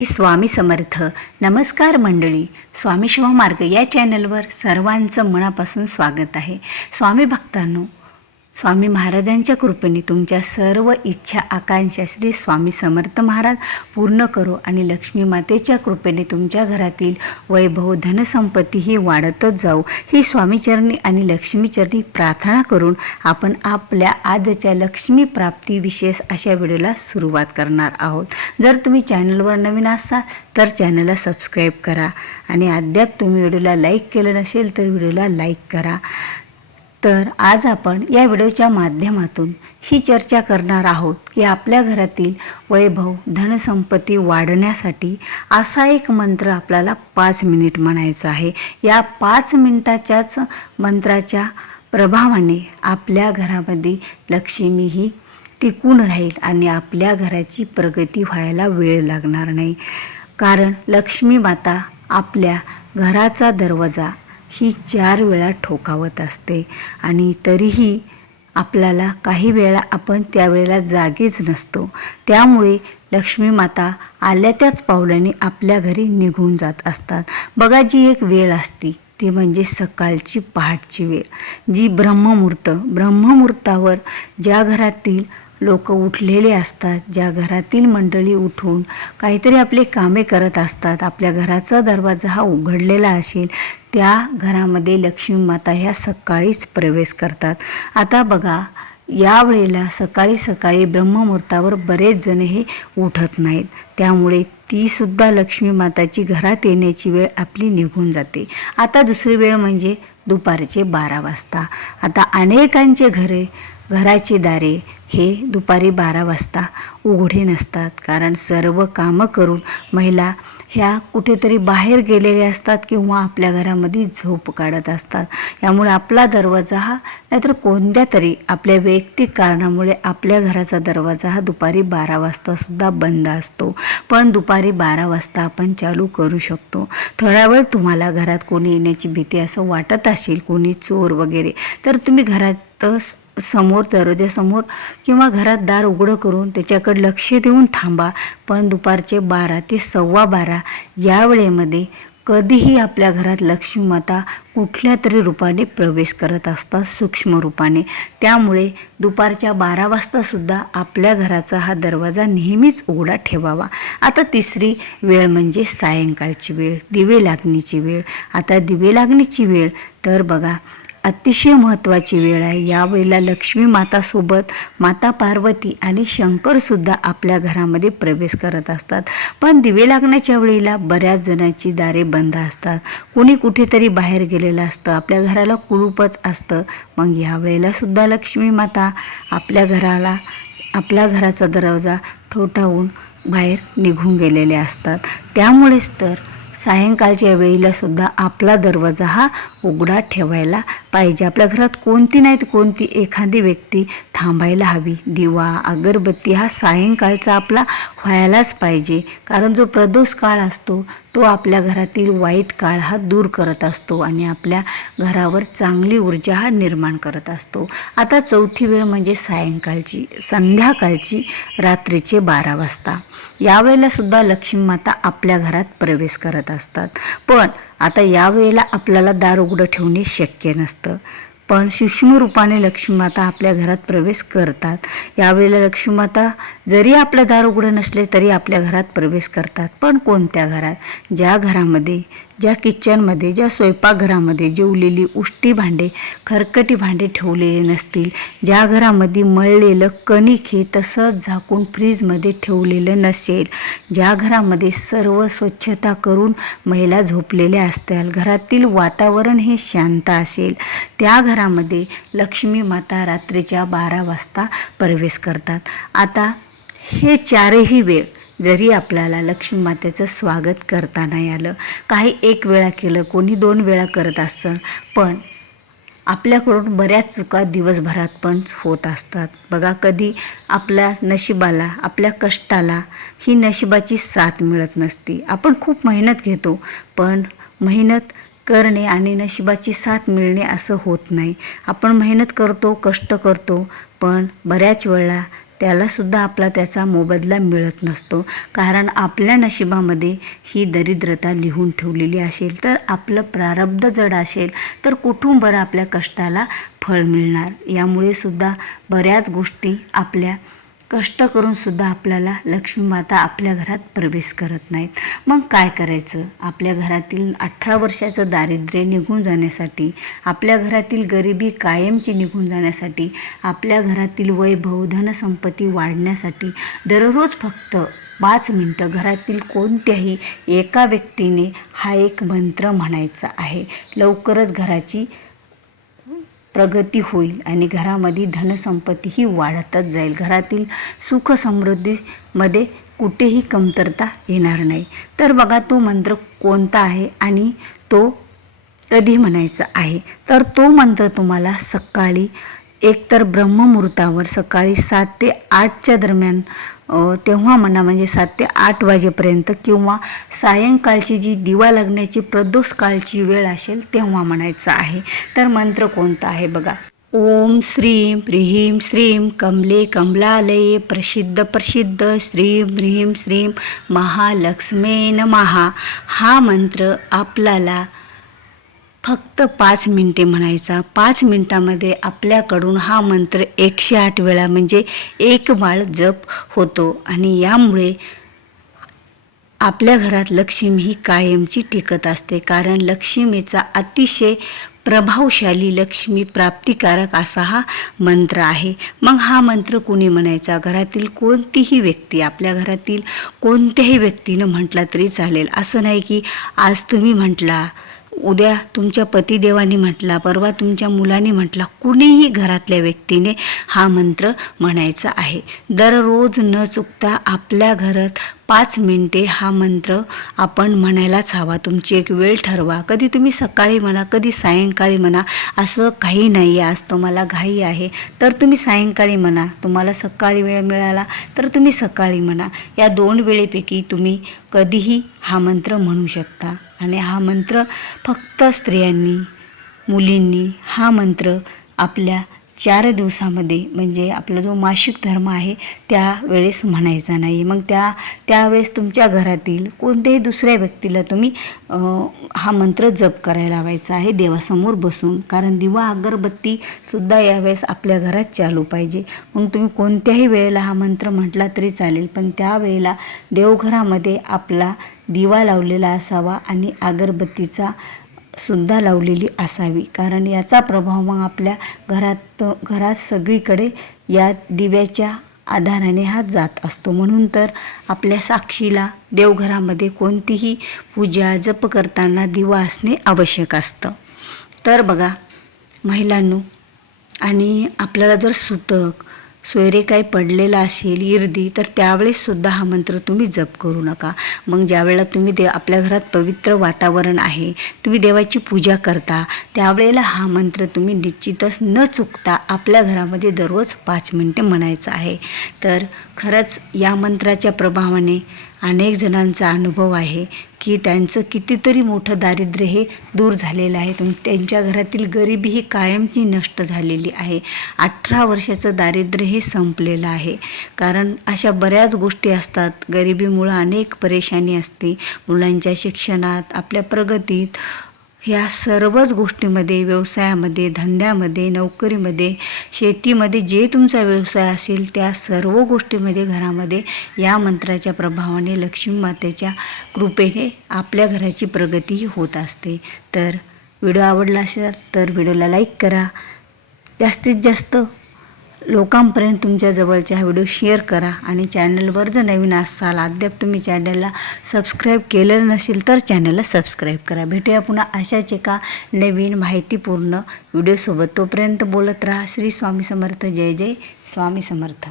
स्वामी समर्थ. नमस्कार मंडळी. स्वामी शिवमार्ग या चॅनलवर सर्वांचं मनापासून स्वागत आहे. स्वामी भक्तांनो, स्वामी महाराजांच्या कृपेने तुमच्या सर्व इच्छा आकांक्षा श्री स्वामी समर्थ महाराज पूर्ण करो आणि लक्ष्मी मातेच्या कृपेने तुमच्या घरातील वैभव धनसंपत्ती ही वाढतच जाऊ, ही स्वामीचरणी आणि लक्ष्मीचरणी प्रार्थना करून आपण आपल्या आजच्या लक्ष्मी प्राप्ती विशेष अशा व्हिडिओला सुरुवात करणार आहोत. जर तुम्ही चॅनलवर नवीन असाल तर चॅनलला सबस्क्राईब करा आणि अद्याप तुम्ही व्हिडिओला लाईक केलं नसेल तर व्हिडिओला लाईक करा. तर आज आपण या व्हिडिओच्या माध्यमातून ही चर्चा करणार आहोत की आपल्या घरातील वैभव धनसंपत्ती वाढण्यासाठी असा एक मंत्र आपल्याला 5 मिनिट म्हणायचा आहे. या 5 मिनिटाच्याच मंत्राच्या प्रभावाने आपल्या घरामध्ये लक्ष्मी ही टिकून राहील आणि आपल्या घराची प्रगती व्हायला वेळ लागणार नाही. कारण लक्ष्मी माता आपल्या घराचा दरवाजा ही 4 वेळा ठोकावत असते आणि तरीही आपल्याला काही वेळा आपण त्यावेळेला जागेच नसतो. त्यामुळे लक्ष्मी माता आल्या त्याच पावलाने आपल्या घरी निघून जात असतात. बघा, जी एक वेळ असती ती म्हणजे सकाळची पहाटची वेळ, जी ब्रह्ममुहूर्तावर ज्या घरातील लोक उठलेले असतात, ज्या घरातील मंडळी उठून काहीतरी आपले कामे करत असतात, आपल्या घराचा दरवाजा हा उघडलेला असेल, त्या घरामध्ये लक्ष्मी माता ह्या सकाळीच प्रवेश करतात. आता बघा, या वेळेला सकाळी ब्रह्ममुहूर्तावर बरेच जण हे उठत नाहीत. त्यामुळे ती सुद्धा लक्ष्मी माताची घरात येण्याची वेळ आपली निघून जाते. आता दुसरी वेळ म्हणजे दुपारचे 12 वाजता. आता अनेकांचे घराचे दारे हे दुपारी 12 वाजता उघडे नसतात, कारण सर्व कामं करून महिला ह्या कुठेतरी बाहेर गेलेल्या असतात किंवा आपल्या घरामध्ये झोप काढत असतात. यामुळे आपला दरवाजा हा नाहीतर कोणत्या तरी आपल्या वैयक्तिक कारणामुळे आपल्या घराचा दरवाजा हा दुपारी 12 वाजता सुद्धा बंद असतो. पण दुपारी 12 वाजता आपण चालू करू शकतो. थोडा वेळ तुम्हाला घरात कोणी येण्याची भीती असं वाटत असेल, कोणी चोर वगैरे, तर तुम्ही घरात समोर दरवाजासमोर किंवा घरात दार उघडं करून त्याच्याकडे लक्ष देऊन थांबा. पण दुपारचे 12 ते 12:15 या वेळेमध्ये कधीही आपल्या घरात लक्ष्मी माता कुठल्या तरी रूपाने प्रवेश करत असतात, सूक्ष्म रूपाने. त्यामुळे दुपारच्या 12 वाजतासुद्धा आपल्या घराचा हा दरवाजा नेहमीच उघडा ठेवावा. आता तिसरी वेळ म्हणजे सायंकाळची वेळ, दिवे लागणीची वेळ. आता दिवे लागणीची वेळ तर बघा अतिशय महत्त्वाची वेळ आहे. या वेळेला लक्ष्मी मातासोबत माता पार्वती आणि शंकरसुद्धा आपल्या घरामध्ये प्रवेश करत असतात. पण दिवे लागण्याच्या वेळेला बऱ्याच जणांची दारे बंद असतात, कोणी कुठेतरी बाहेर गेलेलं असतं, आपल्या घराला कुलूपच असतं. मग या वेळेला सुद्धा लक्ष्मी माता आपल्या घराचा दरवाजा ठोठावून बाहेर निघून गेलेले असतात. त्यामुळेच तर सायंकाळच्या वेळेला सुद्धा आपला दरवाजा हा उघडा ठेवायला पाहिजे. आपल्या घरात कोणती नाही तर कोणती एखादी व्यक्ती थांबायला हवी. दिवा अगरबत्ती हा सायंकाळचा आपला व्हायलाच पाहिजे, कारण जो प्रदोष काळ असतो तो आपल्या घरातील वाईट काळ हा दूर करत असतो आणि आपल्या घरावर चांगली ऊर्जा हा निर्माण करत असतो. आता चौथी वेळ म्हणजे संध्याकाळची रात्रीचे 12 वाजता. यावेळेला सुद्धा लक्ष्मी माता आपल्या घरात प्रवेश करत असतात. पण आता यावेळेला आपल्याला दार उघडं ठेवणे शक्य नसतं, पण सूक्ष्म रूपाने लक्ष्मी माता आपल्या घरात प्रवेश करतात. यावेळेला लक्ष्मी माता जरी आपलं दार उघडं नसले तरी आपल्या घरात प्रवेश करतात. पण कोणत्या घरात? ज्या किचनमध्ये, ज्या स्वयंपाकघरामध्ये जेवलेली उष्टी भांडे, खरकटी भांडे ठेवलेले नसतील, ज्या घरामध्ये मळलेलं कणिक हे तसंच झाकून फ्रीजमध्ये ठेवलेलं नसेल, ज्या घरामध्ये सर्व स्वच्छता करून महिला झोपलेल्या असतील, घरातील वातावरण हे शांत असेल, त्या घरामध्ये लक्ष्मी माता रात्रीच्या 12 वाजता प्रवेश करतात. आता हे 4ही वेळ जरी आपल्याला लक्ष्मी मातेचं स्वागत करता नाही आलं, काही 1 वेळा केलं, कोणी 2 वेळा करत असेल, पण आपल्याकडून बऱ्याच चुका दिवसभरात पण होत असतात. बघा, कधी आपल्या नशिबाला, आपल्या कष्टाला ही नशिबाची साथ मिळत नसती. आपण खूप मेहनत घेतो, पण मेहनत करणे आणि नशिबाची साथ मिळणे असं होत नाही. आपण मेहनत करतो, कष्ट करतो, पण बऱ्याच वेळा त्यालासुद्धा आपला त्याचा मोबदला मिळत नसतो. कारण आपल्या नशिबामध्ये ही दरिद्रता लिहून ठेवलेली असेल, तर आपलं प्रारब्ध जड असेल तर कुठून बरं आपल्या कष्टाला फळ मिळणार. यामुळे सुद्धा बऱ्याच गोष्टी आपल्या कष्ट करूनसुद्धा आपल्याला लक्ष्मी माता आपल्या घरात प्रवेश करत नाहीत. मग काय करायचं? आपल्या घरातील 18 वर्षाचं दारिद्र्य निघून जाण्यासाठी, आपल्या घरातील गरिबी कायमची निघून जाण्यासाठी, आपल्या घरातील वैभव धनसंपत्ती वाढण्यासाठी दररोज फक्त 5 मिनटं घरातील कोणत्याही एका व्यक्तीने हा एक मंत्र म्हणायचा आहे. लवकरच घराची प्रगती होईल आणि घरामध्ये धनसंपत्तीही वाढतच जाईल. घरातील सुख समृद्धीमध्ये कुठेही कमतरता येणार नाही. तर बघा तो मंत्र कोणता आहे आणि तो कधी म्हणायचा आहे. तर तो मंत्र तुम्हाला सकाळी एकतर ब्रह्ममुहूर्तावर सकाळी 7 ते 8च्या दरम्यान तेव्हा म्हणा, म्हणजे 7 ते 8 वाजेपर्यंत, किंवा सायंकाळची जी दिवा लागण्याची प्रदोष काळची वेळ असेल तेव्हा म्हणायचं आहे. तर मंत्र कोणता आहे बघा. ओम श्रीं ह्रीं श्रीं कमले कमलालये प्रसिद्ध प्रसिद्ध श्रीं ह्रीं श्रीं महालक्ष्मे नमः. हा मंत्र आपल्याला फक्त 5 मिनटे म्हणायचा. 5 मिनटामध्ये आपल्याकडून हा मंत्र 108 वेळा म्हणजे 1 माळ जप होतो आणि यामुळे आपल्या घरात लक्ष्मी ही कायमची टिकत असते. कारण लक्ष्मीचा अतिशय प्रभावशाली लक्ष्मी प्राप्तिकारक असा हा मंत्र आहे. मग हा मंत्र कुणी म्हणायचा? घरातील कोणतीही व्यक्ती, आपल्या घरातील कोणत्याही व्यक्तीनं म्हटला तरी चालेल. असं नाही की आज तुम्ही म्हटला, उद्या तुमच्या पतिदेवानी म्हटला, परवा तुमच्या मुलांनी म्हटला, कुणीही घरातल्या व्यक्तीने हा मंत्र म्हणायचा आहे. दररोज न चुकता आपल्या घरात 5 मिनटे हा मंत्र आपण म्हणायलाच हवा. तुमची एक वेळ ठरवा. कधी तुम्ही सकाळी म्हणा, कधी सायंकाळी म्हणा, असं काही नाही आहे. आज तुम्हाला घाई आहे तर तुम्ही सायंकाळी म्हणा, तुम्हाला सकाळी वेळ मिळाला तर तुम्ही सकाळी म्हणा. या 2 वेळेपैकी तुम्ही कधीही हा मंत्र म्हणू शकता. आणि हा मंत्र फक्त स्त्रियांनी, मुलींनी हा मंत्र आपल्या 4 दिवसामध्ये, म्हणजे आपला जो मासिक धर्म आहे त्यावेळेस म्हणायचा नाही. मग त्यावेळेस तुमच्या घरातील कोणत्याही दुसऱ्या व्यक्तीला तुम्ही हा मंत्र जप करायला लावायचा आहे देवासमोर बसून. कारण दिवा अगरबत्तीसुद्धा यावेळेस आपल्या घरात चालू पाहिजे. मग तुम्ही कोणत्याही वेळेला हा मंत्र म्हटला तरी चालेल, पण त्यावेळेला देवघरामध्ये आपला दिवा लावलेला असावा आणि अगरबत्तीचा सुद्धा लावलेली असावी. कारण याचा प्रभाव मग आपल्या घरात सगळीकडे या दिव्याच्या आधाराने हा जात असतो. म्हणून तर आपल्या साक्षीला देवघरामध्ये कोणतीही पूजा जप करताना दिवा असणे आवश्यक असतं. तर बघा महिलांनो, आणि आपल्याला जर सुतक सोयरे काही पडलेला असेल, इर्दी, तर त्यावेळेससुद्धा हा मंत्र तुम्ही जप करू नका. मग ज्यावेळेला तुम्ही आपल्या घरात पवित्र वातावरण आहे, तुम्ही देवाची पूजा करता, त्यावेळेला हा मंत्र तुम्ही निश्चितच न चुकता आपल्या घरामध्ये दररोज 5 मिनटे म्हणायचं आहे. तर खरंच या मंत्राच्या प्रभावाने अनेक जणांचा अनुभव आहे की त्यांचं कितीतरी मोठं दारिद्र्य हे दूर झालेलं आहे. त्यांच्या घरातील गरिबी ही कायमची नष्ट झालेली आहे. 18 वर्षाचं दारिद्र्य हे संपलेलं आहे. कारण अशा बऱ्याच गोष्टी असतात, गरिबीमुळं अनेक परेशानी असते, मुलांच्या शिक्षणात, आपल्या प्रगतीत, ह्या सर्वच गोष्टीमध्ये, व्यवसायामध्ये, धंद्यामध्ये, नोकरीमध्ये, शेतीमध्ये, जे तुमचा व्यवसाय असेल त्या सर्व गोष्टीमध्ये, घरामध्ये या मंत्राच्या प्रभावाने, लक्ष्मी मातेच्या कृपेने आपल्या घराची प्रगती होत असते. तर व्हिडिओ आवडला असेल तर व्हिडिओला लाईक करा, जास्तीत जास्त लोकांपर्यंत तुमच्या जवळच्या हा व्हिडिओ शेअर करा. आणि चॅनलवर जर नवीन असाल, अद्याप तुम्ही चॅनलला सबस्क्राईब केलेलं नसेल तर चॅनलला सबस्क्राईब करा. भेटूया पुन्हा अशाच एका नवीन माहितीपूर्ण व्हिडिओसोबत. तोपर्यंत बोलत राहा. श्री स्वामी समर्थ. जय जय स्वामी समर्थ.